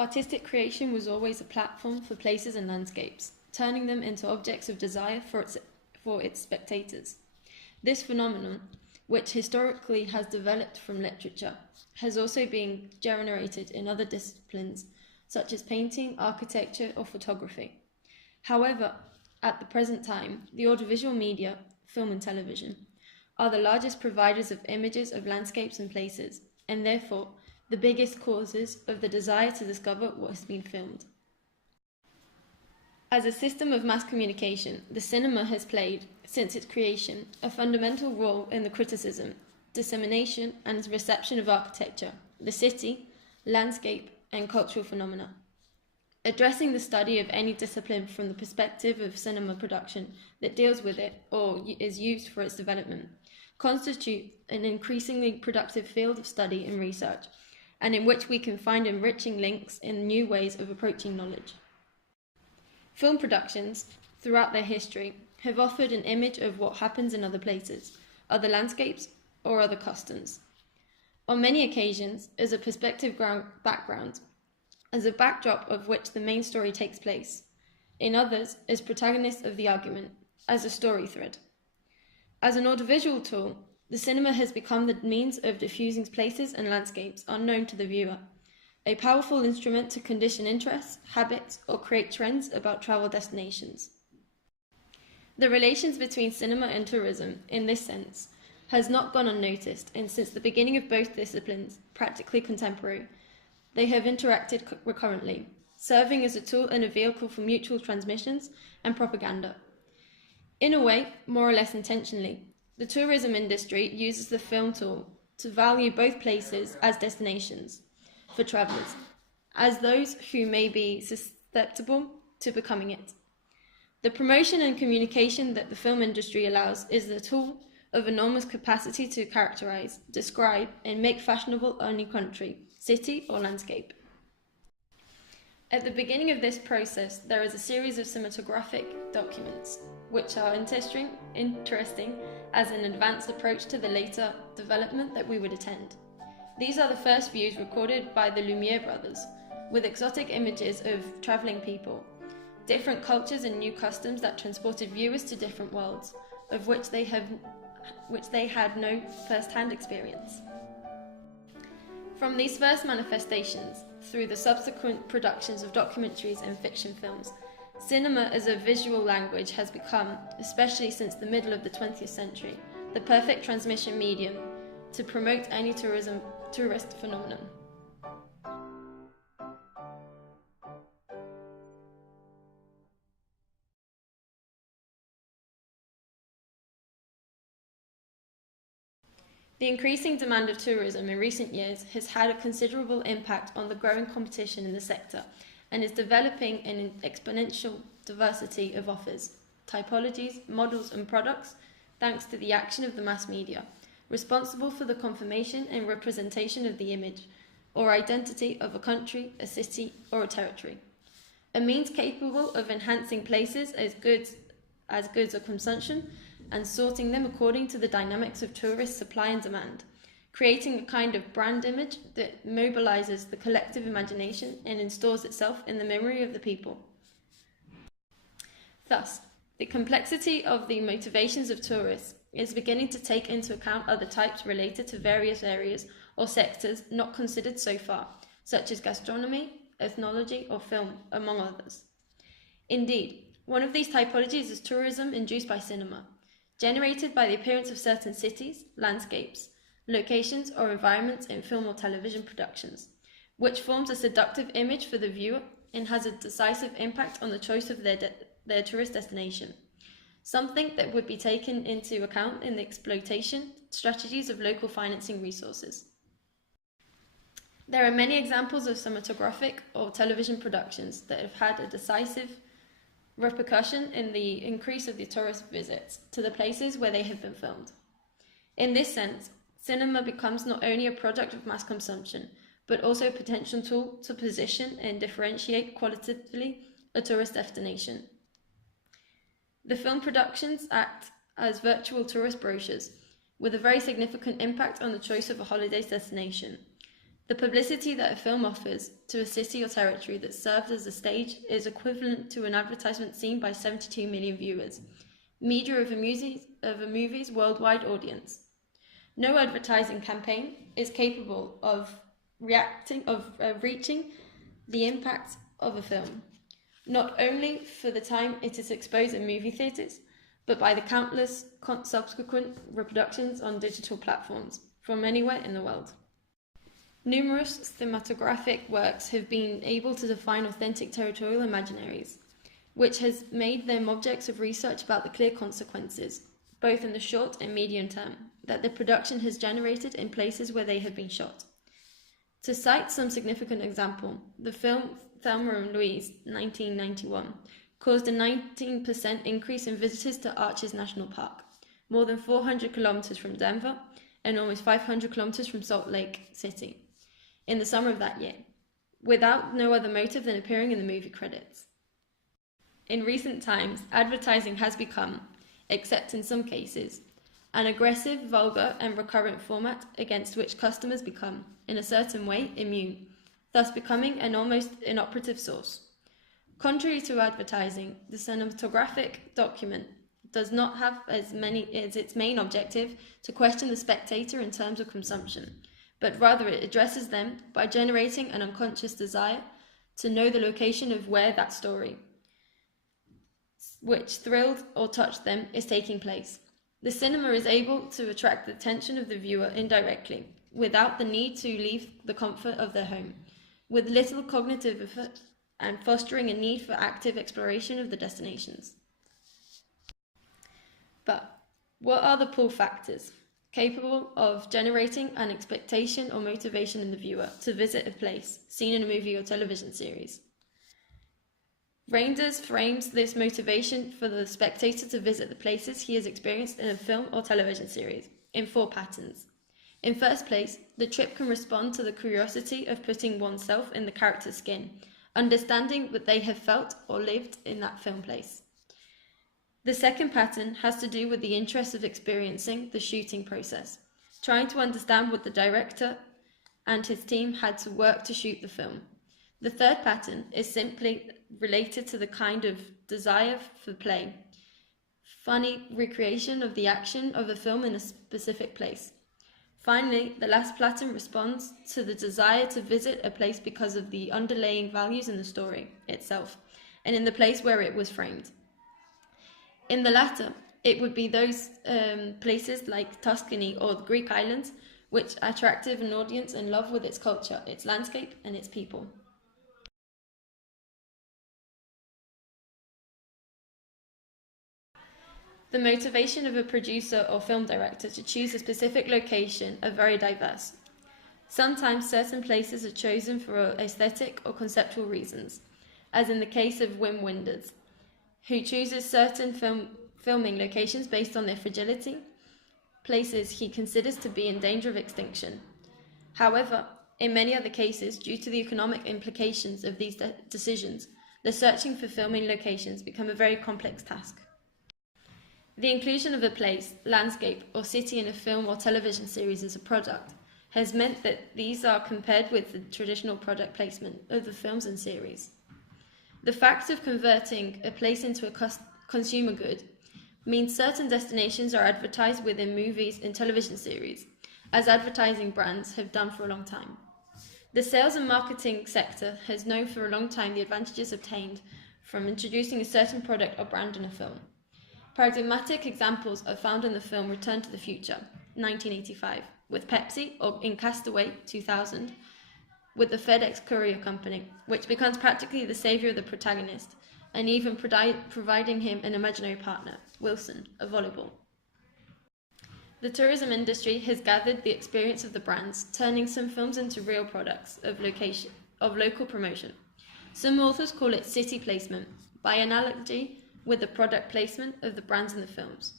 Artistic creation was always a platform for places and landscapes, turning them into objects of desire for its spectators. This phenomenon, which historically has developed from literature, has also been generated in other disciplines such as painting, architecture, or photography. However, at the present time, the audiovisual media, film and television, are the largest providers of images of landscapes and places, and therefore the biggest causes of the desire to discover what has been filmed. As a system of mass communication, the cinema has played, since its creation, a fundamental role in the criticism, dissemination, and reception of architecture, the city, landscape, and cultural phenomena. Addressing the study of any discipline from the perspective of cinema production that deals with it or is used for its development constitute an increasingly productive field of study and research, and in which we can find enriching links in new ways of approaching knowledge. Film productions, throughout their history, have offered an image of what happens in other places, other landscapes, or other customs. On many occasions, as a perspective background, as a backdrop of which the main story takes place. In others, as protagonists of the argument, as a story thread. As an audiovisual tool, the cinema has become the means of diffusing places and landscapes unknown to the viewer, a powerful instrument to condition interests, habits, or create trends about travel destinations. The relations between cinema and tourism, in this sense, has not gone unnoticed, and since the beginning of both disciplines, practically contemporary, they have interacted recurrently, serving as a tool and a vehicle for mutual transmissions and propaganda. In a way, more or less intentionally, the tourism industry uses the film tool to value both places as destinations for travellers, as those who may be susceptible to becoming it. The promotion and communication that the film industry allows is the tool of enormous capacity to characterize, describe, and make fashionable any country, city, or landscape. At the beginning of this process, there is a series of cinematographic documents, which are interesting as an advanced approach to the later development that we would attend. These are the first views recorded by the Lumiere brothers, with exotic images of travelling people, different cultures and new customs that transported viewers to different worlds, of which they had no first-hand experience. From these first manifestations, through the subsequent productions of documentaries and fiction films, cinema as a visual language has become, especially since the middle of the 20th century, the perfect transmission medium to promote any tourist phenomenon. The increasing demand of tourism in recent years has had a considerable impact on the growing competition in the sector and is developing an exponential diversity of offers, typologies, models and products thanks to the action of the mass media, responsible for the confirmation and representation of the image or identity of a country, a city or a territory. A means capable of enhancing places as goods of consumption and sorting them according to the dynamics of tourist supply and demand, creating a kind of brand image that mobilizes the collective imagination and installs itself in the memory of the people. Thus, the complexity of the motivations of tourists is beginning to take into account other types related to various areas or sectors not considered so far, such as gastronomy, ethnology, or film, among others. Indeed, one of these typologies is tourism induced by cinema, generated by the appearance of certain cities, landscapes, locations, or environments in film or television productions, which forms a seductive image for the viewer and has a decisive impact on the choice of their tourist destination, something that would be taken into account in the exploitation strategies of local financing resources. There are many examples of cinematographic or television productions that have had a decisive repercussion in the increase of the tourist visits to the places where they have been filmed. In this sense, cinema becomes not only a product of mass consumption, but also a potential tool to position and differentiate qualitatively a tourist destination. The film productions act as virtual tourist brochures, with a very significant impact on the choice of a holiday destination. The publicity that a film offers to a city or territory that serves as a stage is equivalent to an advertisement seen by 72 million viewers, media of a movie's worldwide audience. No advertising campaign is capable of reaching the impact of a film, not only for the time it is exposed in movie theatres, but by the countless subsequent reproductions on digital platforms from anywhere in the world. Numerous cinematographic works have been able to define authentic territorial imaginaries, which has made them objects of research about the clear consequences, both in the short and medium term, that the production has generated in places where they have been shot. To cite some significant example, the film Thelma and Louise, 1991, caused a 19% increase in visitors to Arches National Park, more than 400 kilometers from Denver and almost 500 kilometers from Salt Lake City, in the summer of that year, without no other motive than appearing in the movie credits. In recent times, advertising has become, except in some cases, an aggressive, vulgar, and recurrent format against which customers become, in a certain way, immune, thus becoming an almost inoperative source. Contrary to advertising, the cinematographic document does not have as its main objective to question the spectator in terms of consumption, but rather it addresses them by generating an unconscious desire to know the location of where that story, which thrilled or touched them, is taking place. The cinema is able to attract the attention of the viewer indirectly, without the need to leave the comfort of their home, with little cognitive effort, and fostering a need for active exploration of the destinations. But what are the pull factors capable of generating an expectation or motivation in the viewer to visit a place seen in a movie or television series? Reinders frames this motivation for the spectator to visit the places he has experienced in a film or television series in 4 patterns. In first place, the trip can respond to the curiosity of putting oneself in the character's skin, understanding that they have felt or lived in that film place. The second pattern has to do with the interest of experiencing the shooting process, trying to understand what the director and his team had to work to shoot the film. The third pattern is simply related to the kind of desire for play, funny recreation of the action of a film in a specific place. Finally, the last pattern responds to the desire to visit a place because of the underlying values in the story itself, and in the place where it was framed. In the latter, it would be those places like Tuscany or the Greek islands, which attracted an audience in love with its culture, its landscape, and its people. The motivation of a producer or film director to choose a specific location are very diverse. Sometimes certain places are chosen for aesthetic or conceptual reasons, as in the case of Wim Wenders, who chooses certain filming locations based on their fragility, places he considers to be in danger of extinction. However, in many other cases, due to the economic implications of these decisions, the searching for filming locations become a very complex task. The inclusion of a place, landscape, or city in a film or television series as a product has meant that these are compared with the traditional product placement of the films and series. The fact of converting a place into a consumer good means certain destinations are advertised within movies and television series, as advertising brands have done for a long time. The sales and marketing sector has known for a long time the advantages obtained from introducing a certain product or brand in a film. Paradigmatic examples are found in the film Return to the Future, 1985, with Pepsi, or in Castaway, 2000, with the FedEx Courier Company, which becomes practically the savior of the protagonist, and even providing him an imaginary partner, Wilson, a volleyball. The tourism industry has gathered the experience of the brands, turning some films into real products of local promotion. Some authors call it city placement, by analogy with the product placement of the brands in the films.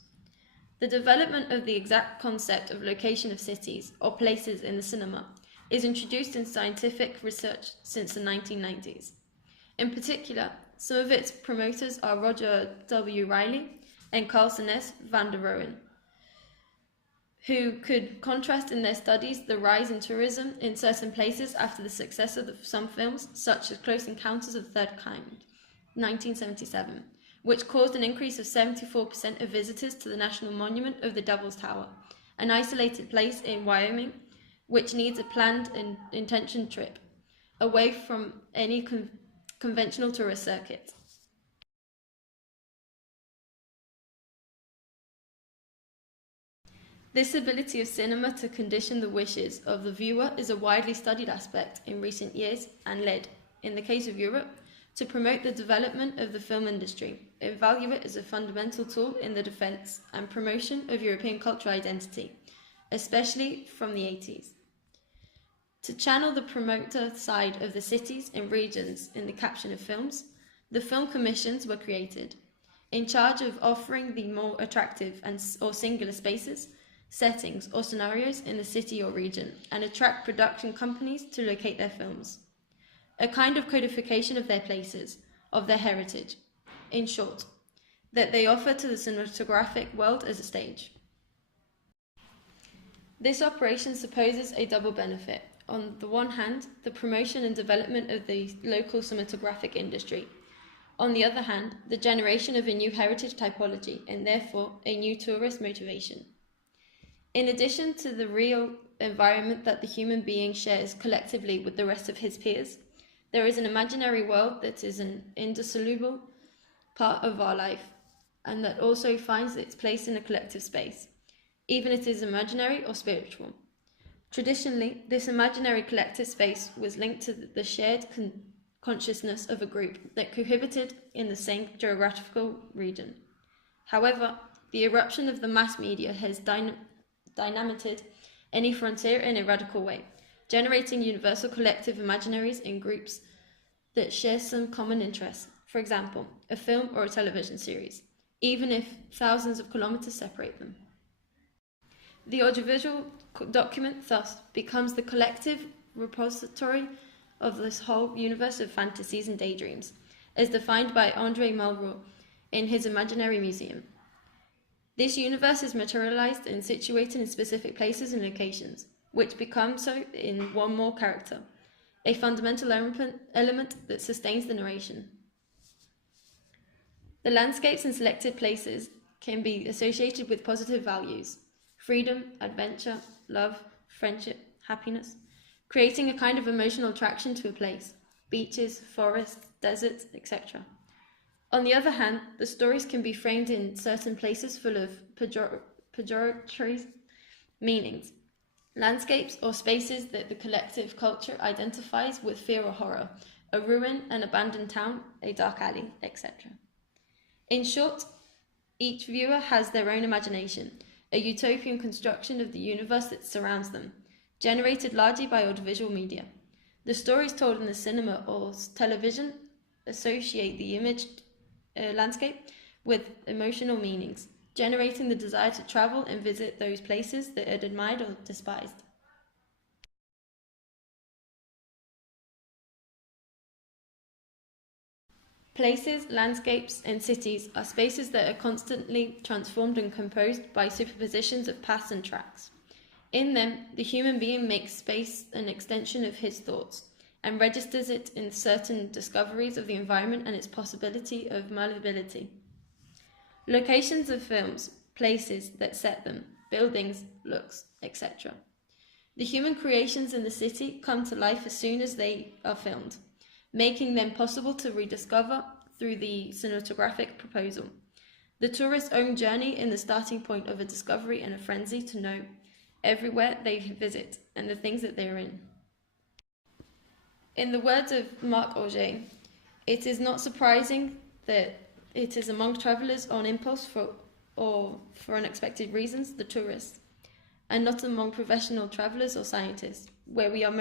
The development of the exact concept of location of cities or places in the cinema is introduced in scientific research since the 1990s. In particular, some of its promoters are Roger W. Riley and Carlson S. van der Rohen, who could contrast in their studies the rise in tourism in certain places after the success of some films, such as Close Encounters of the Third Kind, 1977, which caused an increase of 74% of visitors to the National Monument of the Devil's Tower, an isolated place in Wyoming, which needs a planned and intentioned trip, away from any conventional tourist circuit. This ability of cinema to condition the wishes of the viewer is a widely studied aspect in recent years and led, in the case of Europe, to promote the development of the film industry and value it as a fundamental tool in the defence and promotion of European cultural identity, especially from the 80s. To channel the promoter side of the cities and regions in the caption of films, the film commissions were created, in charge of offering the more attractive or singular spaces, settings or scenarios in the city or region, and attract production companies to locate their films. A kind of codification of their places, of their heritage, in short, that they offer to the cinematographic world as a stage. This operation supposes a double benefit. On the one hand, the promotion and development of the local cinematographic industry. On the other hand, the generation of a new heritage typology and therefore a new tourist motivation. In addition to the real environment that the human being shares collectively with the rest of his peers, there is an imaginary world that is an indissoluble part of our life and that also finds its place in a collective space, even if it is imaginary or spiritual. Traditionally, this imaginary collective space was linked to the shared consciousness of a group that cohabited in the same geographical region. However, the eruption of the mass media has dynamited any frontier in a radical way, generating universal collective imaginaries in groups that share some common interests, for example, a film or a television series, even if thousands of kilometers separate them. The audiovisual document thus becomes the collective repository of this whole universe of fantasies and daydreams, as defined by André Malraux in his Imaginary Museum. This universe is materialized and situated in specific places and locations, which become so in one more character, a fundamental element that sustains the narration. The landscapes and selected places can be associated with positive values: freedom, adventure, love, friendship, happiness, creating a kind of emotional attraction to a place: beaches, forests, deserts, etc. On the other hand, the stories can be framed in certain places full of pejoratory meanings, landscapes or spaces that the collective culture identifies with fear or horror, a ruin, an abandoned town, a dark alley, etc. In short, each viewer has their own imagination, a utopian construction of the universe that surrounds them, generated largely by audiovisual media. The stories told in the cinema or television associate the imaged landscape with emotional meanings, generating the desire to travel and visit those places that are admired or despised. Places, landscapes, and cities are spaces that are constantly transformed and composed by superpositions of paths and tracks. In them, the human being makes space an extension of his thoughts, and registers it in certain discoveries of the environment and its possibility of malleability. Locations of films, places that set them, buildings, looks, etc. The human creations in the city come to life as soon as they are filmed, making them possible to rediscover through the cinematographic proposal. The tourist's own journey in the starting point of a discovery and a frenzy to know everywhere they visit and the things that they are in. In the words of Marc Auger, it is not surprising that it is among travellers on impulse or for unexpected reasons, the tourists, and not among professional travellers or scientists, where we are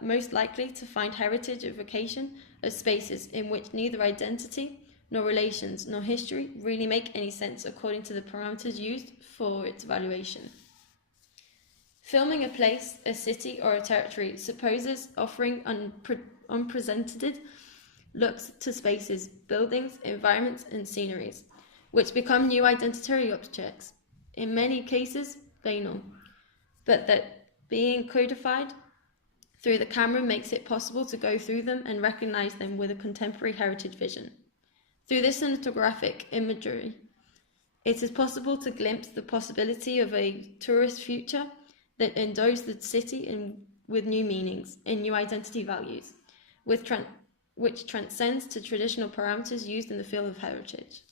most likely to find heritage evocation of spaces in which neither identity, nor relations, nor history really make any sense according to the parameters used for its evaluation. Filming a place, a city, or a territory supposes offering unprecedented looks to spaces, buildings, environments, and sceneries, which become new identitary objects, in many cases banal, but that being codified through the camera makes it possible to go through them and recognize them with a contemporary heritage vision. Through this cinematographic imagery, it is possible to glimpse the possibility of a tourist future that endows the city with new meanings and new identity values, which transcends to traditional parameters used in the field of heritage.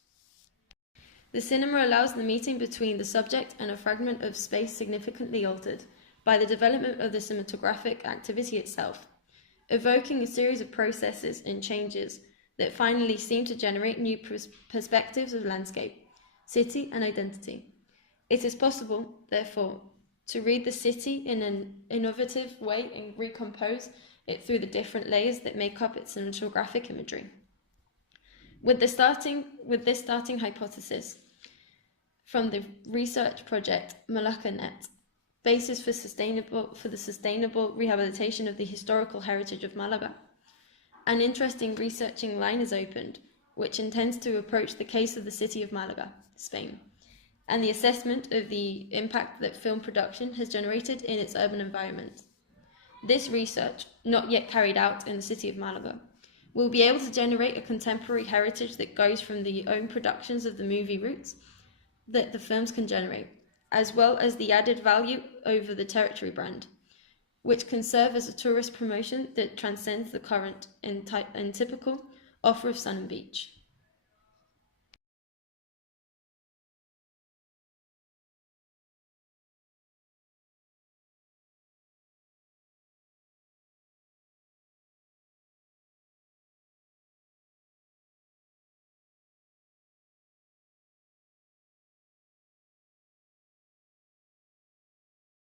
The cinema allows the meeting between the subject and a fragment of space significantly altered by the development of the cinematographic activity itself, evoking a series of processes and changes that finally seem to generate new perspectives of landscape, city, and identity. It is possible, therefore, to read the city in an innovative way and recompose it through the different layers that make up its cinematographic imagery. With this starting hypothesis from the research project Malaga, basis for the sustainable rehabilitation of the historical heritage of Malaga, an interesting researching line is opened, which intends to approach the case of the city of Malaga, Spain, and the assessment of the impact that film production has generated in its urban environment. This research, not yet carried out in the city of Malaga, will be able to generate a contemporary heritage that goes from the own productions of the movie roots that the films can generate, as well as the added value over the territory brand, which can serve as a tourist promotion that transcends the current and typical offer of sun and beach.